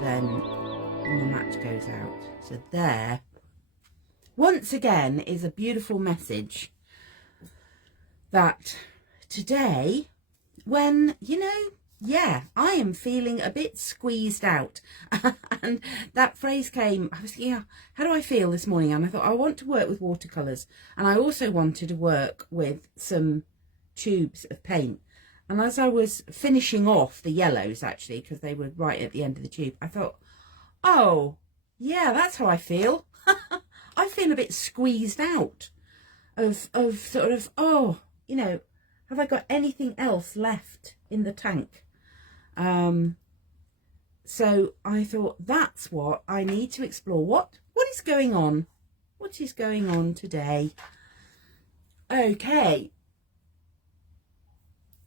then the match goes out. So there, once again, is a beautiful message that today, when, you know, yeah, I am feeling a bit squeezed out. And that phrase came, I was thinking, yeah, how do I feel this morning? And I thought, I want to work with watercolours. And I also wanted to work with some tubes of paint. And as I was finishing off the yellows, actually, because they were right at the end of the tube, I thought, oh, yeah, that's how I feel. I feel a bit squeezed out of sort of, oh, you know, have I got anything else left in the tank? So I thought, that's what I need to explore. What is going on? What is going on today? Okay.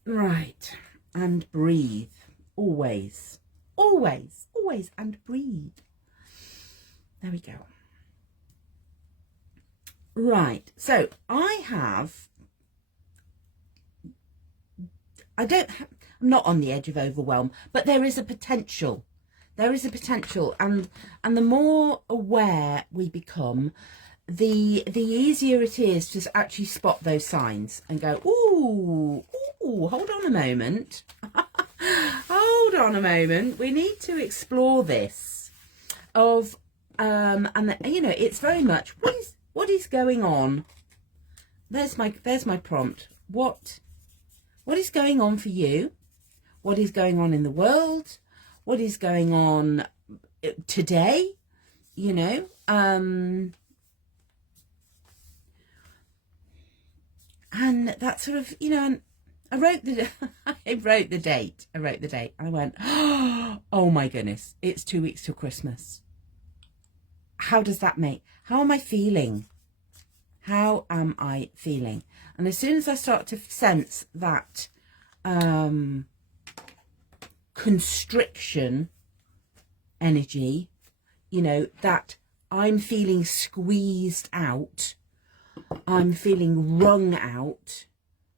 Right. And breathe. Always. Always. Always. And breathe. There we go. Right. So I'm not on the edge of overwhelm, but there is a potential. There is a potential, and the more aware we become, the easier it is to actually spot those signs and go, ooh, hold on a moment. Hold on a moment. We need to explore this and you know, it's very much what is going on. There's my prompt. What is going on for you? What is going on in the world? What is going on today? You know, and that sort of, you know, and I wrote the date. I went, oh my goodness, it's 2 weeks till Christmas. How does that make? How am I feeling? How am I feeling? And as soon as I start to sense that constriction energy, you know, that I'm feeling squeezed out, I'm feeling wrung out,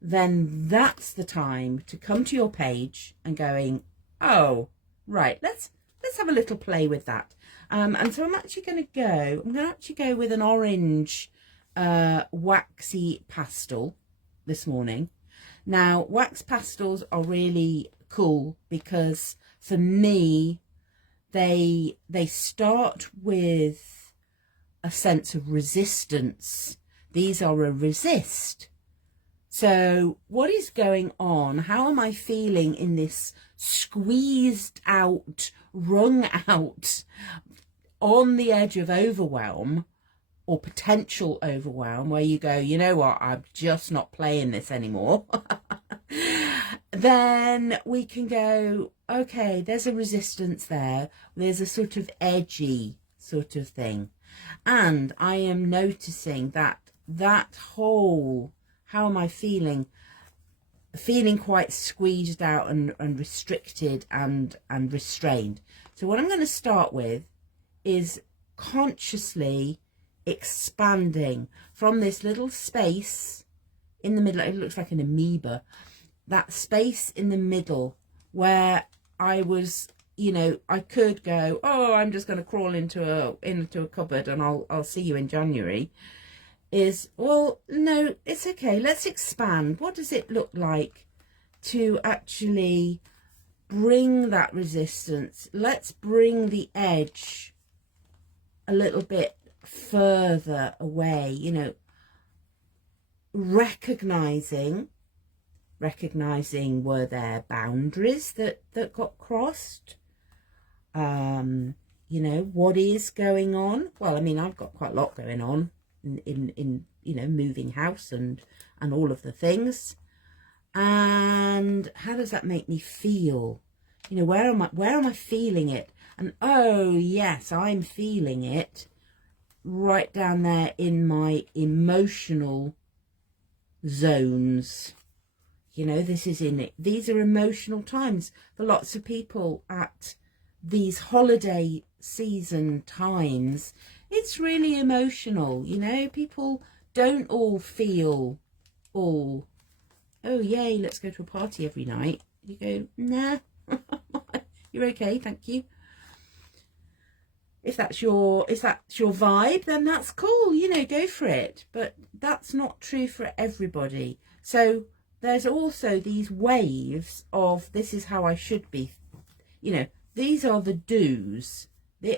then that's the time to come to your page and going, oh, right, let's have a little play with that. And so I'm going to go with an orange waxy pastel this morning. Now, wax pastels are really cool because for me, they start with a sense of resistance. These are a resist. So what is going on? How am I feeling in this squeezed out, wrung out, on the edge of overwhelm or potential overwhelm, where you go, you know what, I'm just not playing this anymore. Then we can go, okay, there's a resistance there. There's a sort of edgy sort of thing. And I am noticing that whole, how am I feeling? Feeling quite squeezed out and restricted and restrained. So what I'm going to start with is consciously expanding from this little space in the middle. It looks like an amoeba. That space in the middle where I was, you know, I could go, oh, I'm just going to crawl into a cupboard and I'll see you in January. Is, well, no, it's okay. Let's expand. What does it look like to actually bring that resistance? Let's bring the edge a little bit further away, you know, recognizing were there boundaries that got crossed? You know, what is going on? Well, I mean, I've got quite a lot going on in you know, moving house and all of the things. And how does that make me feel? You know, where am I feeling it? And oh yes, I'm feeling it right down there in my emotional zones. You know, this is in it. These are emotional times for lots of people at these holiday season times. It's really emotional, you know. People don't all feel all, oh yay, let's go to a party every night. You go, nah, you're okay, thank you. if that's your vibe, then that's cool, you know, go for it. But that's not true for everybody. So there's also these waves of this is how I should be. You know, these are the do's.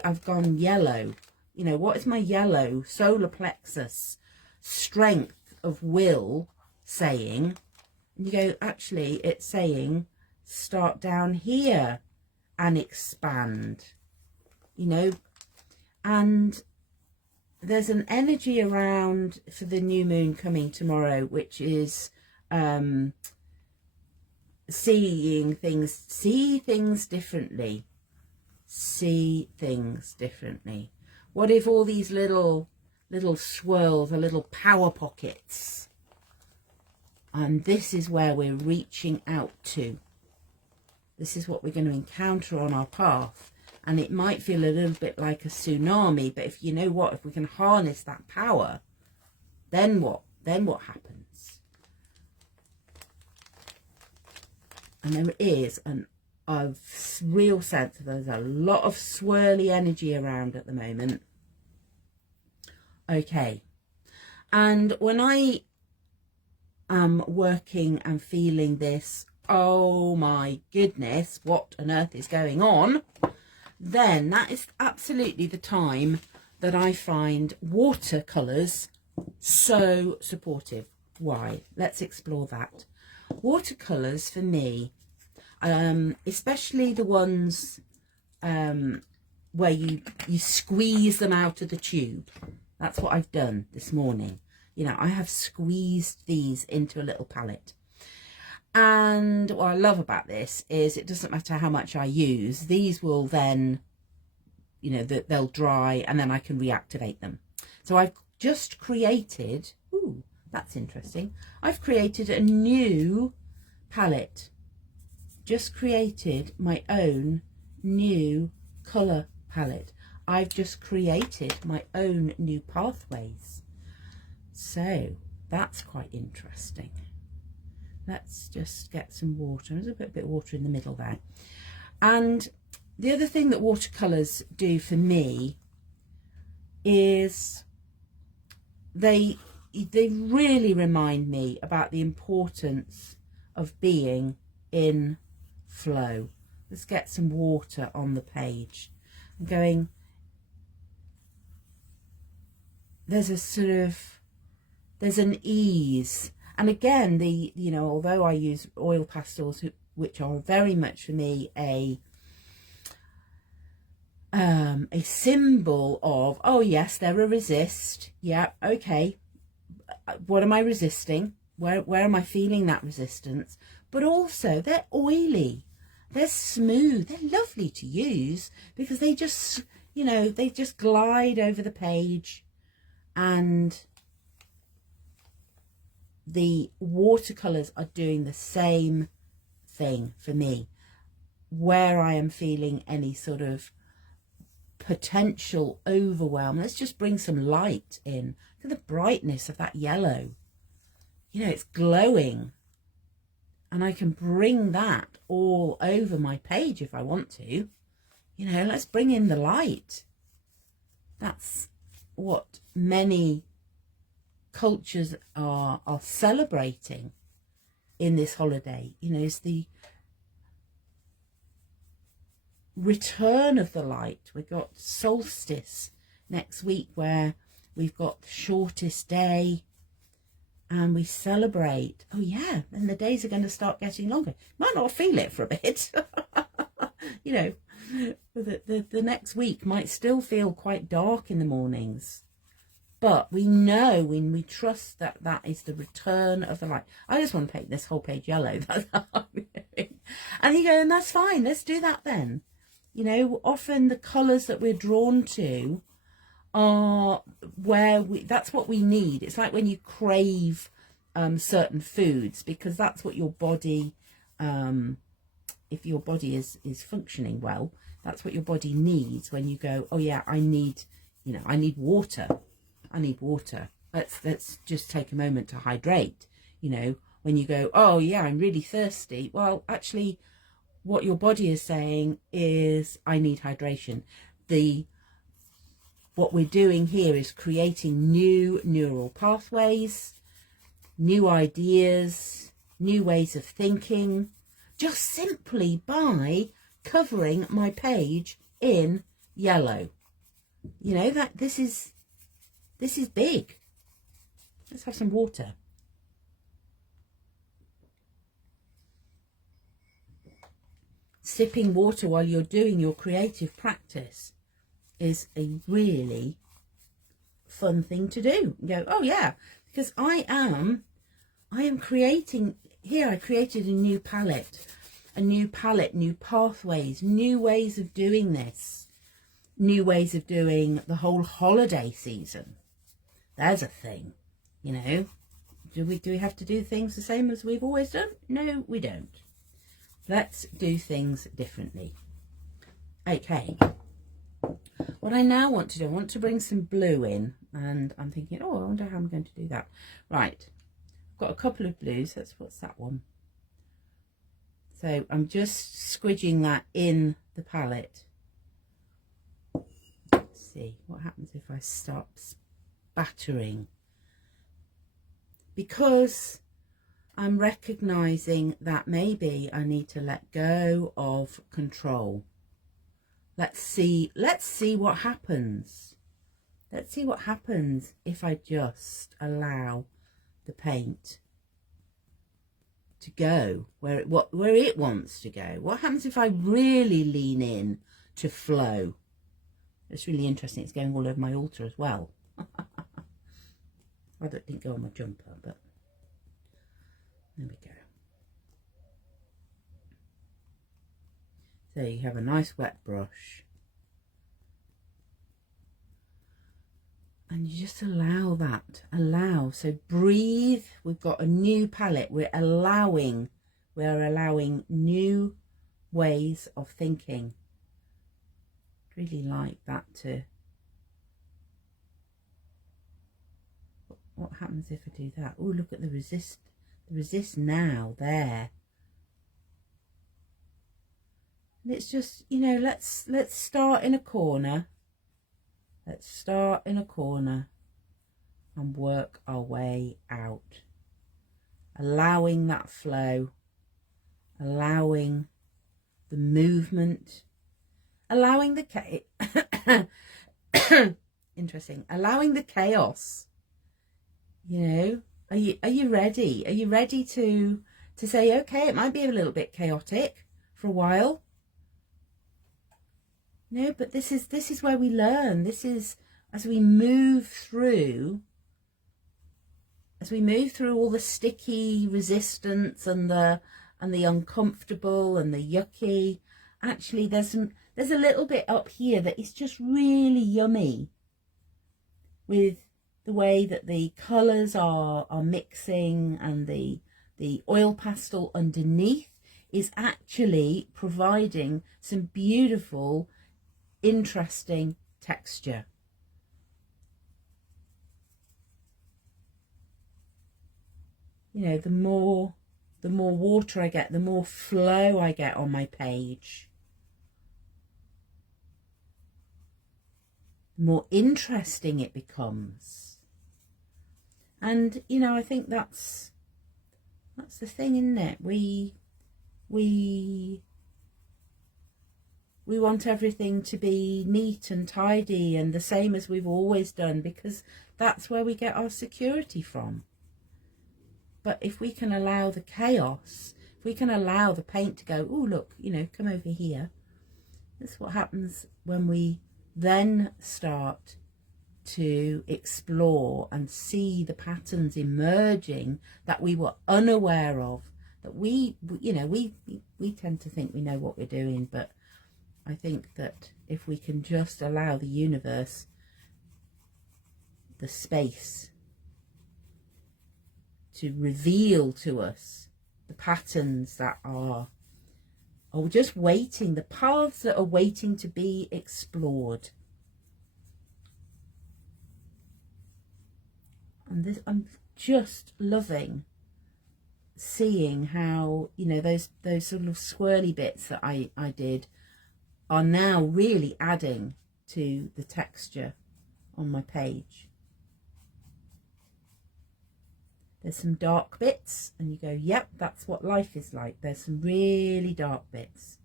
I've gone yellow. You know, what is my yellow solar plexus strength of will saying? And you go, actually, it's saying start down here and expand, you know. And there's an energy around for the new moon coming tomorrow, which is see things differently. See things differently. What if all these little swirls are little power pockets? And this is where we're reaching out to. This is what we're going to encounter on our path. And it might feel a little bit like a tsunami, but if you know what, if we can harness that power, then what? Then what happens? And there is a real sense that there's a lot of swirly energy around at the moment. Okay. And when I am working and feeling this, oh my goodness, what on earth is going on? Then that is absolutely the time that I find watercolours so supportive. Why? Let's explore that. Watercolours for me, especially the ones where you squeeze them out of the tube. That's what I've done this morning. You know, I have squeezed these into a little palette. And what I love about this is it doesn't matter how much I use. These will then, you know, they'll dry and then I can reactivate them. So I've just created, ooh, that's interesting. I've created a new palette. Just created my own new colour palette. I've just created my own new pathways. So that's quite interesting. Let's just get some water. There's a bit of water in the middle there. And the other thing that watercolours do for me is they really remind me about the importance of being in flow. Let's get some water on the page. I'm going, there's an ease. And again, you know, although I use oil pastels, which are very much for me a symbol of, oh yes, they're a resist. Yeah, okay. What am I resisting? Where am I feeling that resistance? But also they're oily. They're smooth. They're lovely to use because they just, you know, they just glide over the page. And the watercolours are doing the same thing for me. Where I am feeling any sort of potential overwhelm, let's just bring some light in. Look at the brightness of that yellow. You know, it's glowing. And I can bring that all over my page if I want to. You know, let's bring in the light. That's what many cultures are celebrating in this holiday. You know, it's the return of the light. We've got solstice next week where we've got the shortest day and we celebrate. Oh yeah, then the days are going to start getting longer. Might not feel it for a bit. You know, the next week might still feel quite dark in the mornings. But we know when we trust that that is the return of the light. I just want to paint this whole page yellow. And you go, and that's fine. Let's do that then. You know, often the colours that we're drawn to are where that's what we need. It's like when you crave certain foods, because that's what your body, if your body is functioning well, that's what your body needs when you go, oh yeah, I need water. I need water. Let's just take a moment to hydrate. You know, when you go, oh yeah, I'm really thirsty. Well, actually, what your body is saying is, I need hydration. The what we're doing here is creating new neural pathways, new ideas, new ways of thinking, just simply by covering my page in yellow. You know, that this is big. Let's have some water. Sipping water while you're doing your creative practice is a really fun thing to do. You go, oh yeah, because I am creating here. I created a new palette, new pathways, new ways of doing this, new ways of doing the whole holiday season. There's a thing, you know. Do we have to do things the same as we've always done? No, we don't. Let's do things differently. Okay. What I now want to do, I want to bring some blue in, and I'm thinking, oh, I wonder how I'm going to do that. Right, I've got a couple of blues. What's that one? So I'm just squidging that in the palette. Let's see what happens if I start spattering. Because I'm recognizing that maybe I need to let go of control. Let's see what happens. Let's see what happens if I just allow the paint to go where it wants to go. What happens if I really lean in to flow? It's really interesting. It's going all over my altar as well. I didn't go on my jumper, but there we go. So you have a nice wet brush, and you just allow that. So breathe. We've got a new palette. We're allowing new ways of thinking. Really like that too. What happens if I do that? Oh, look at the resist now there. And it's just, you know, let's start in a corner. Let's start in a corner and work our way out. Allowing that flow, allowing the movement, allowing the interesting, allowing the chaos. You know, are you ready? Are you ready to say, okay, it might be a little bit chaotic for a while? No, but this is where we learn. This is as we move through all the sticky resistance and the uncomfortable and the yucky. Actually, there's a little bit up here that is just really yummy with the way that the colours are mixing, and the oil pastel underneath is actually providing some beautiful, interesting texture. You know, the more water I get, the more flow I get on my page, the more interesting it becomes. And, you know, I think that's the thing, isn't it? We want everything to be neat and tidy and the same as we've always done, because that's where we get our security from. But if we can allow the chaos, if we can allow the paint to go, oh, look, you know, come over here. That's what happens when we then start to explore and see the patterns emerging that we were unaware of, that we tend to think we know what we're doing. But I think that if we can just allow the universe the space to reveal to us the patterns that are just waiting, the paths that are waiting to be explored. And this, I'm just loving seeing how, you know, those sort of swirly bits that I did are now really adding to the texture on my page. There's some dark bits and you go, yep, that's what life is like. There's some really dark bits.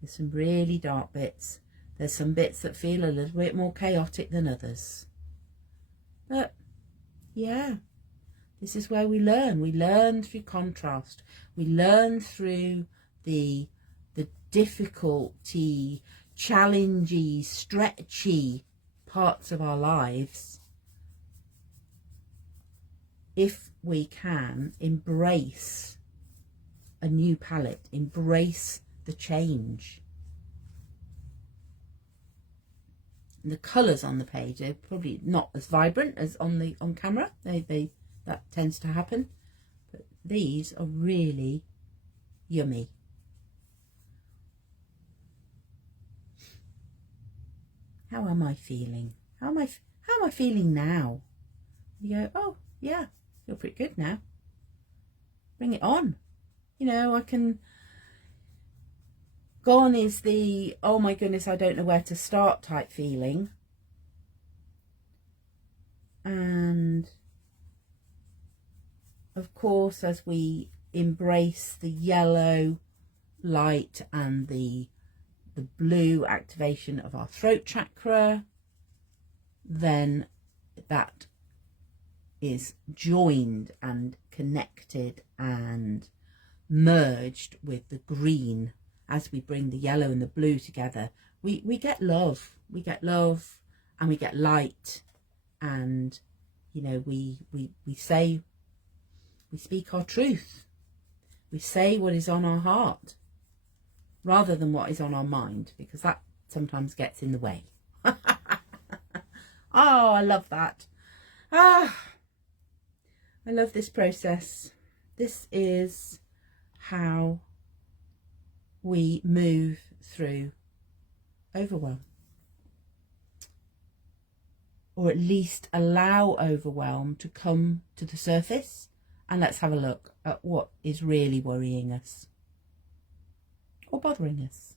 There's some really dark bits. There's some bits that feel a little bit more chaotic than others. But yeah, this is where we learn. We learn through contrast. We learn through the difficulty, challengey, stretchy parts of our lives. If we can embrace a new palette, embrace the change. And the colours on the page are probably not as vibrant as on camera. That tends to happen. But these are really yummy. How am I feeling? How am I feeling now? You go, oh yeah, feel pretty good now. Bring it on. You know, I can. Gone is the, oh my goodness, I don't know where to start type feeling. And of course, as we embrace the yellow light and the blue activation of our throat chakra, then that is joined and connected and merged with the green. As we bring the yellow and the blue together, we get love. We get love and we get light, and you know, we speak our truth. We say what is on our heart rather than what is on our mind, because that sometimes gets in the way. Oh, I love that. I love this process. This is how we move through overwhelm, or at least allow overwhelm to come to the surface. And let's have a look at what is really worrying us or bothering us.